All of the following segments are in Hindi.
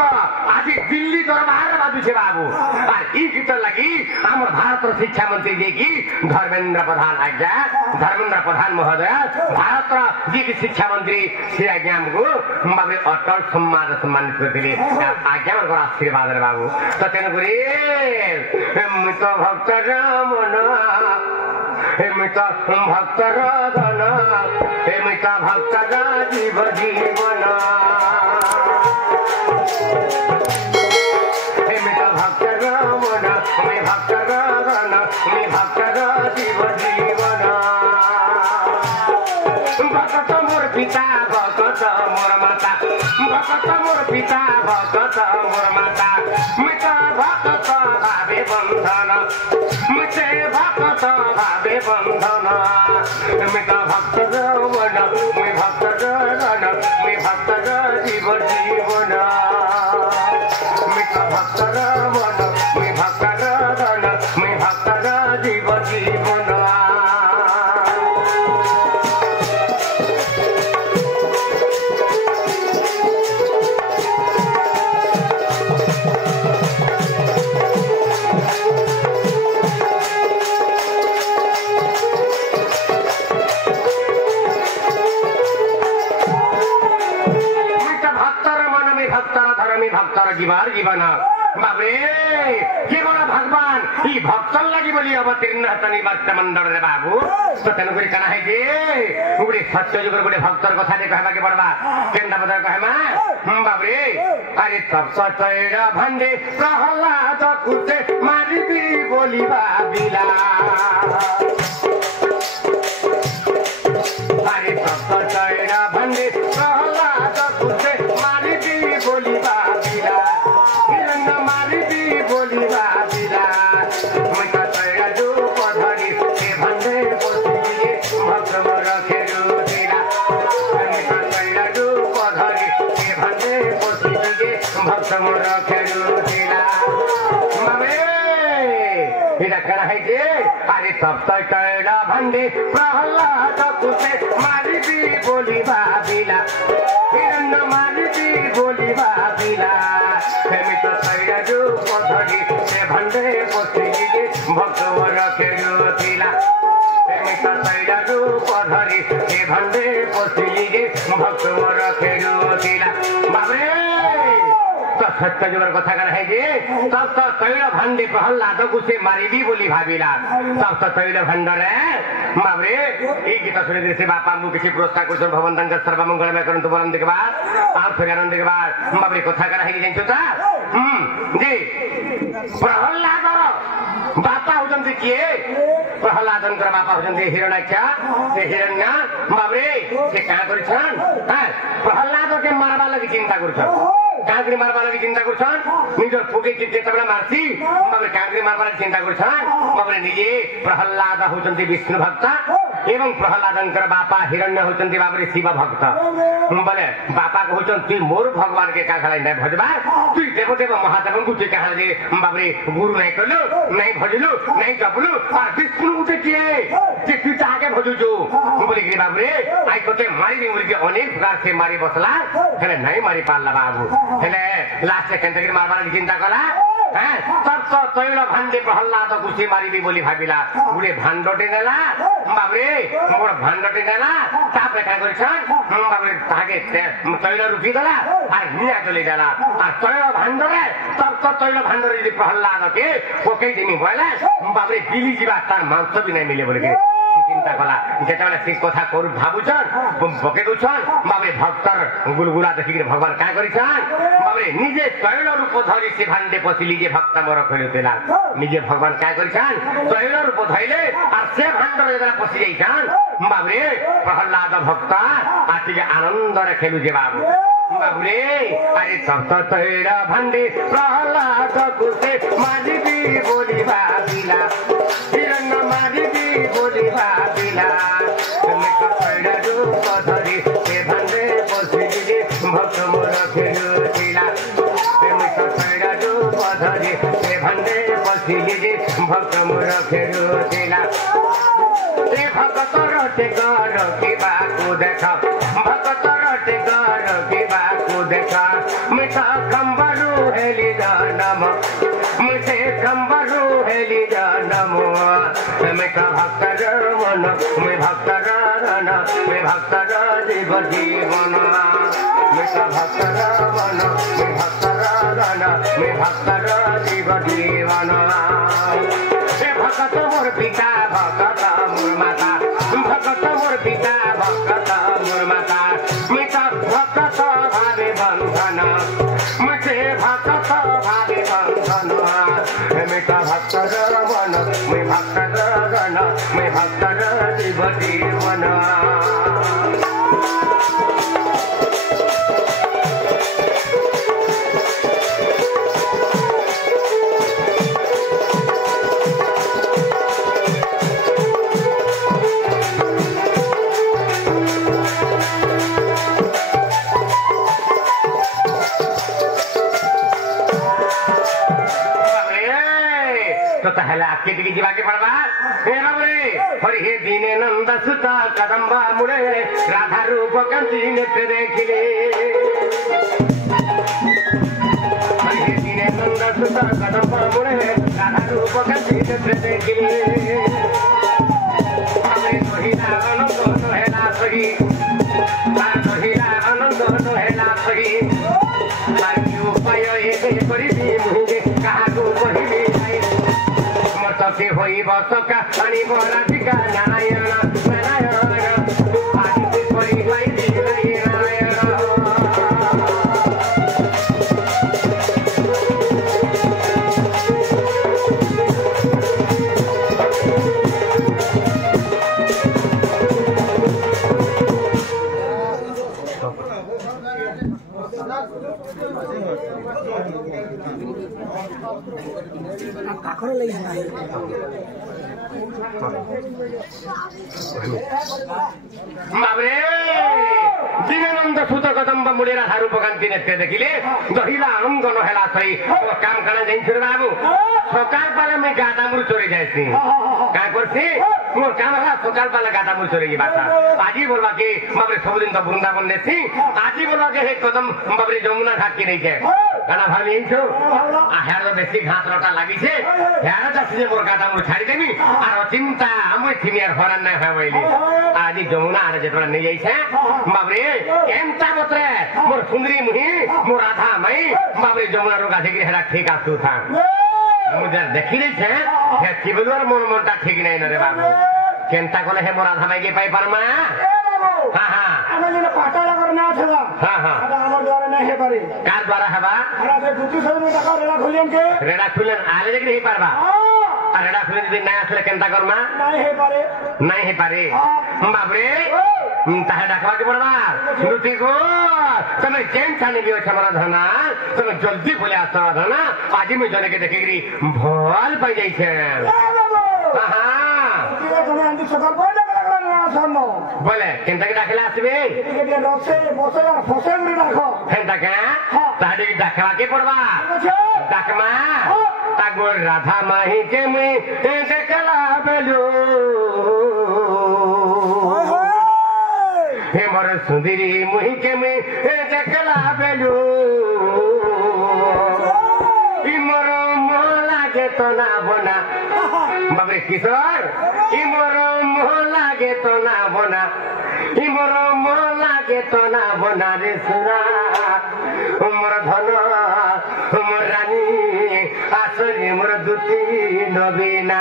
आज दिल्ली दरबार बाजुछे बाबू और ई गीत लगी आम भारत शिक्षा मंत्री जी की धर्मेंद्र प्रधान आज्ञा धर्मेंद्र प्रधान महोदय भारत जी की शिक्षा मंत्री श्री आज्ञा को बाबू अटल सम्मान सम्मानित करते आज्ञा आशीर्वाद रे बाबू तो तेणुकरी मृत भक्त मन मृत भक्त धन मृत भक्त जीव जीवन मृत भक्त मन मैं भक्त धन मैं भक्त जीव जीवन भक्त मोर पिता भक्त मोर माता भक्त मोर पिता भक्त मोर माता मृत भक्त भावे बंधन मृत भक्त भावे बंधन मृत भक्त मन मैं भक्त धन मैं भक्त जीव जीवन मृत भक्त मन मैं भक्त धन मैं भक्त जीव जीवन भक्तर जीवार जीवन बाबरे के बड़ा भगवान ई भक्तन लगी बोली अवतीर्ण हतनी भक्त मंडल रे बाबू तो तेणुकरी कना है जे गुडे सत्य जुगर गुडे भक्तर कथा दे कहबा के बड़बा केंदा बदर कहमा बाबरे अरे तब सतैर भंडे प्रहलाद कुते मारिबी बोली बाबिला अरे तब सतैर भंडे प्रहलाद कुते मारिबी बोली बाबिला हिरण मारिबी बोली बाबिला मैं तैरा जो पधरी के भंडे बोलिए भक्त मोर खेलु दिला मैं तैरा जो पधरी के भंडे बोलिए भक्त मोर खेलु दिला मामे इरा करा है जे अरे तब तैरा भंडे प्रहलाद कुते मारिबी बोली बाबिला हिरण मारिबी बोली बाबिला मैं तैरा जो पधरी के भंडे बोलिए भक्त मोर खेलु दिला मैं तैरा जो पधरी के भंडे बोलिए भक्त मोर खेलु दिला बाबरे तो सत्य जुगर कथा कर है जे तब तो तैल भंडे प्रहलाद को से मारिबी बोली भाबिला तब तो तैल भंडरे बाबरे ए गीत सुने से बापा मु किसी पुरस्कार को भवन दंग सर्वमंगल में करंतु बोलन के बाद आप फिर आनंद के बाद बाबरे कथा कर है जे चोता जी प्रहलाद बापा होजंती किए प्रहलादन कर बापा होजंती हिरण्याख्या से हिरण्य बाबरे से का करछन प्रहलाद के मारबा लगी चिंता करछन कांकरी मारबा लगी चिंता करछन निजर फुके जेतेबेला मारसी बाबरे कांकरी मारबा लगी चिंता करछन बाबरे निजे प्रहलाद होजंती विष्णु भक्त एवं प्रहलादन कर बापा हिरण्य होजंती बाबरे शिव भक्त बोले बापा को होजन तू मोर भगवान के काखला नहीं भजबा तू देवदेव महादेव को के कहा जे बाबरे गुरु नहीं करलो नहीं भजलु नहीं जपलु और विष्णु उठे किए जे तू आगे भजु जो बोले कि बाबरे आई कोते मारी बोले कि अनेक प्रकार से मारी बसला हेले नहीं मारी पाला बाबू हेले लास्ट केंद्र मारबार चिंता कला हैं तब तो तैल भांडे प्रहलाद कुसे मारिबी बोली भाबिला गुडे भांडटे नेला बाबरे मोर भांडटे नेला तापरे का करछन बाबरे तागे तैल रुकी देला और निया चले देला और तैल भांडरे तब तो तैल भांडरे यदि प्रहलाद के पोके दिनी बोले बाबरे बिली जीवा तार मांस भी नहीं मिले बोले के चिंता कला जेतेबेला से कथा करू भाबुछन बके दुछन बाबरे भक्तर गुलगुला देखि के भगवान का करिछन बाबरे निजे तैल रूप धरि से भांडे पसिली जे भक्त मोर खेलुतेला निजे भगवान का करिछन तैल रूप धइले आ से भांडर जेला पसि जाइछन बाबरे प्रहलाद भक्त आति के आनंद रे खेलु जे बाबू बाबरे अरे तब तो तैल भांडे प्रहलाद कुसे मारिबी बोली बाबिला हिरण मारिबी बोली बाबिला मैं तैल रूप धरि से भांडे पसिली भक्त मोर खेलुतेला मैं तैल रूप धरि से भांडे पसिली भक्त मोर खेलुतेला ভক্তর টেকর কিবাকু দেখা ভক্তর টেকর কিবাকু দেখা মিঠা কম্বরু হেলি জানম মিঠে কম্বরু হেলি জানম মিঠা ভক্তর মন মে ভক্তর রন মে ভক্তর জীব জীবন মিঠা ভক্তর মন মে ভক্তর রন মে ভক্তর জীব জীবন ভকত মোর পিতা ভকত মোর মাতা ভকত মোর পিতা ভকত মোর মাতা মিঠা ভকত ভাবে বন্ধন মিঠে ভকত ভাবে বন্ধন মিঠা ভক্তর মন মে ভক্তর গণ মে ভক্তর জীব জীবন ताहले आपके दिली जीवा के पड़वा हे बाबरे हरि हे दीने नंद सुता कदम्बा मुड़े राधा रूप कंसी नेत्र देखिले हरि हे दीने नंद सुता कदम्बा मुड़े राधा रूप कंसी नेत्र देखिले हमें सोहिला आनंद नहेला सही सोहिला आनंद नहेला सही मारी उपाय एबे करिबी मुहे काहाको कहिबी से होई बसका अनि मोराधिका नारायण नारायण आदि से कोई लाई दी नारायण काखर लई नाही बाबरे दीनानंद सुत कदम्ब मुड़ेरा हारू पकांती नेत्रे देखिले दहिला आनंद नहेला सही काम करा जाइन छु बाबू सकाळ पाला मैं गादामुर चोरी जायसी का करसी मोर काम हला सकाळ पाला गादामुर चोरी बाता आजी बोलवा के बाबरे सब दिन तो वृंदावन नेसी आजी बोलवा के हे कदम बाबरे जमुना घाट की नहीं है गाना भाभी छु आ हेर बेसी घास रोटा लागि छे हेर जसले मोर गादामुर छाडी देमी आर चिंता आमै थिमियार हरान ना हवैली आजी जमुना आर जेतरा नै जाई छे बाबरे एमता बत्रे मोर सुंदरी मुही मोर राधा मई बाबरे जमुना रो गाधे के हेरा ठीक आसु था मुझे देखि नै छे हे किबलर मोर मोरटा ठीक नै न रे बाबू केनता कोले हे मोर राधा मई के पाई परमा हां हां आमले पाटाला करना छवा हां हां आदा हमर द्वारा नै हे पारे कार द्वारा हवा हमरा से दुती सब में टाका रेडा खुलेन आले देखि हे पारबा आ रेडा खुलेन यदि नै आसले केनता करमा नै हे पारे बाबरे ताहे डाकवा के पड़वा दुती को तमे जेन थाने बियो छमरा धना तमे जल्दी बोले आसा धना आजी में जने के देखिरी भल पाई जाई छे हां तमे अंदी सकाल बोले लागला सामनो बोले केनता के डाकला आसबे के रसे बसे और फसे में डाको केनता के ताडी डाकवा के पड़वा डाकमा तागोर राधा माही के में देखला बेलो हे मोर सुंदरी मुही के में देखला बेलो ई मोर मोह लागे तो ना बना बाबरे किशोर ई मोर मोह लागे तो ना बना ई मोर मोह लागे तो ना बना रे सुना मोर धन मोर रानी आसरी मोर दुती नबीना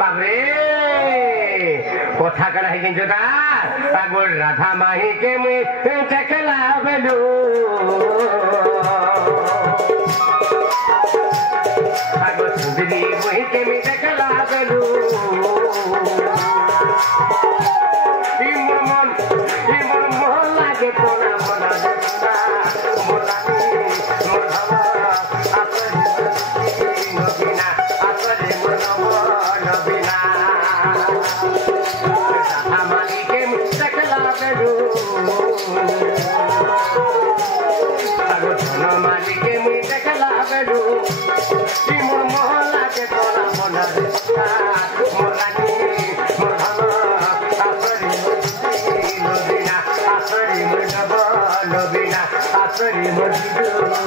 बाबरे कथा करा है जोता तागोर राधा माही के में देखला बेलो तागोर सुंदरी मुही के में देखला बेलो ई मोर मोह लागे तो ना बना देखना मोर रानी मोर धवा आसरे नबीना आसरे मोर नबीना हमारी के देखला बेलो আসরি মজিদু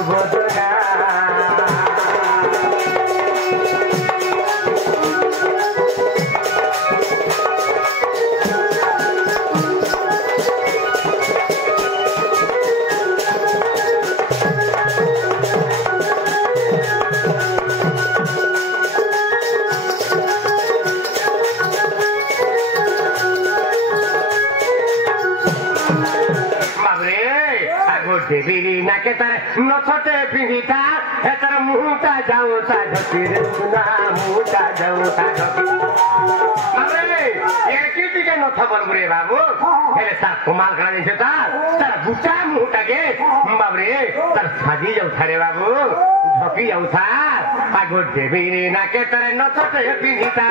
বদনা देवी ना के तारे नथटे पिंडिता हे तार मुहटा जाऊ ता ढकी रे सुना मुहटा जाऊ ता ढकी अरे ये की के नथ बनबुरे बाबू हे तार कुमार करा दिस तार बुटा मुहटा के बाबरे तार साजी जाऊ थारे बाबू ढकी जाऊ था आगो देवी ना के तारे नथटे पिंडिता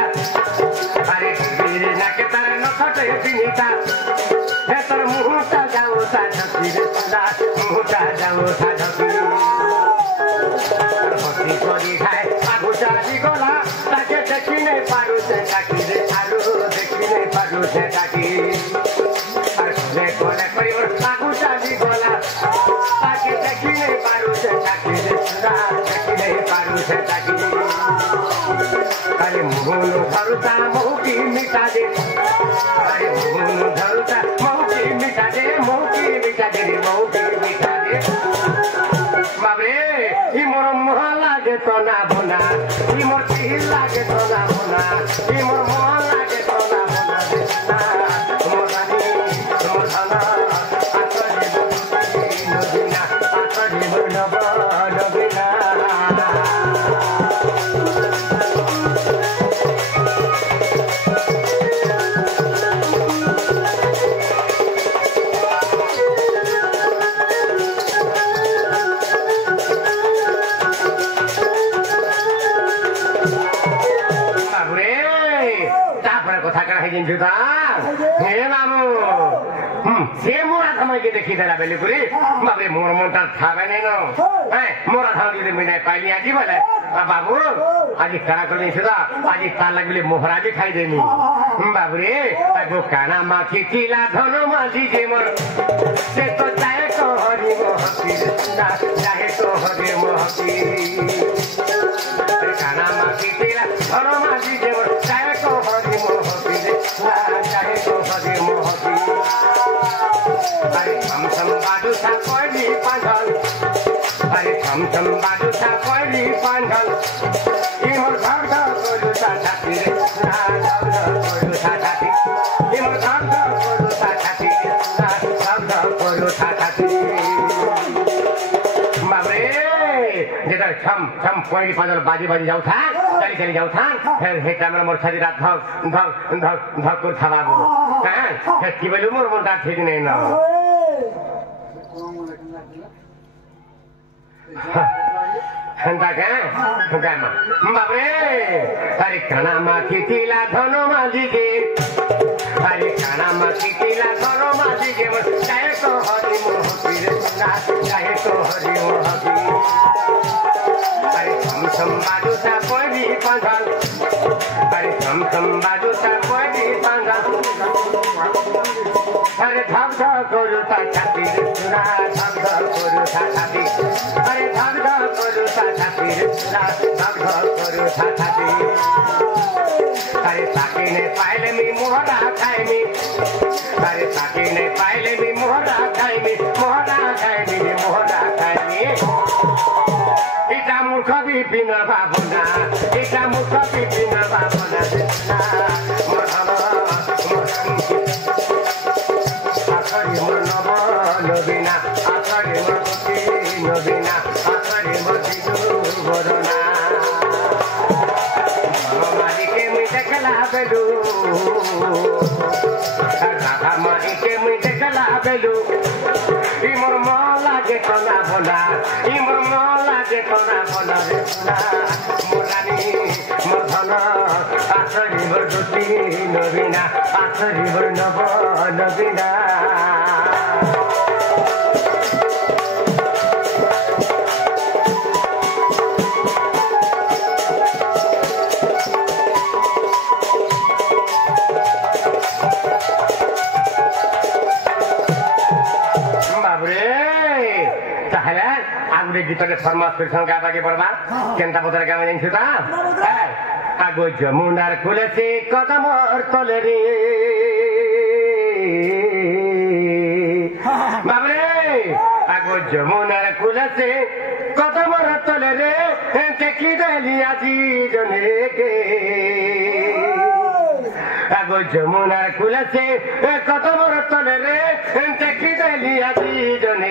अरे देवी ना के तारे नथटे पिंडिता हे तार मुहटा जाऊ ता ढकी रे सुना मुहटा जाऊ ता ढकी हसी करी खाए आगो जाबी गला ताके देखि नै पारु से ताकी रे आलु देखि नै पारु से ताकी আর রে কোনে করিব আগো যাবি গলা তাকে দেখি नै পারু से ताकी रे सुना देखि नै पारु से ताकी अरे मुहनु धरुता मौकी मिटा दे अरे मुहनु धरुता मौकी मिटा दे मौकी मिटा दे मौकी मिटा दे बाबरे इ मोर मोह लागे तो ना भना इ मोर तिल लागे तो ना भना इ मोर मोह लागे तो ना भना ना मोर रानी मोर धना आतरे नदिना आतरे नबा नबिना हे बाबू से मोरा समय के देखी देला बेले पुरी बाबरे मोर मोटा थाबे नै न ए मोरा थाउ दिले मिनै पाइली आजी भले बाबू आज करा करले छदा आज ताल लागले मोहरा भी खाइ देनी बाबरे आगो काना माखी किला धनो माजी जे मोर से तो चाहे तो हरि मोहकी ना चाहे तो हरि मोहकी काना माखी किला धनो माजी जे मोर चाहे तो हरि मोहकी चाहे तो हरि मोहकी अरे हम बाजू था पहली पांझल अरे हम बाजू था पहली पांझल इमर धर धर कोलू ता छाती रे ना धर धर कोलू ता छाती इमर धर धर कोलू ता छाती ना धर धर कोलू ता छाती बाबरे जेटा छम पहली पांझल बाजी बाजी जाऊ था चली चली जाऊ था फिर हे टाइम मोर छाती रात धक धक धक धक को थाबाबू हां फिर की बोलू मोर मोटा ठीक नहीं ना हंता क्या गामा बाबरे अरे खाना मा कितिला धनो माजी के अरे खाना मा कितिला धनो माजी के चाहे तो हरि मोहकी रे ना चाहे तो हरि मोहकी अरे हम बाजू सा पड़ी पांझल अरे हम बाजू सा पड़ी पांझल अरे धक धक कोलू ता छाती रे सुना धक धक कोलू ता छाती अरे धक धक कोलू ता छाती रे सुना धक धक कोलू ता छाती अरे ताकी ने पाइले मी मोहरा खाए मी अरे ताकी ने पाइले मी मोहरा खाए मी मोहरा खाए मी मोहरा खाए मी इटा मूर्ख भी पिन बाबुना इटा मूर्ख भी पिन बाबुना मोर आखरी मोर नब नबीना आखरी मोर नबीना आखरी मोर जिदु बरना मारी के मी देखला बेलू राधा मारी के मी देखला बेलू इ मोर मन लागे तना भला इ मोर मन लागे तना भला रे सुना मोर रानी मोर धन आखरी मोर दुती नबीना आखरी मोर नब नबीना ହେଲେ ଆଉ ଗୋଟେ ଗୀତଟେ ଫରମାସ କରିଛନ୍ ଗାବାକେ ପଡବା କେନ୍ତା ପତରେ ଗାମ ଜାଣିଛୁ ତା ଆଗ ଯମୁନାର କୁଲେ ସେ କଦମର ତଲେ ରେ ବାବରେ ଆଗ ଯମୁନାର କୁଲେ ସେ କଦମର ତଲେ ରେ ଦେଖିଦେଲି ଆଜି ଜନେକେ আগ যমুনার কুলে সে কদমর তলে রে দেখিদেলি আଜି জনে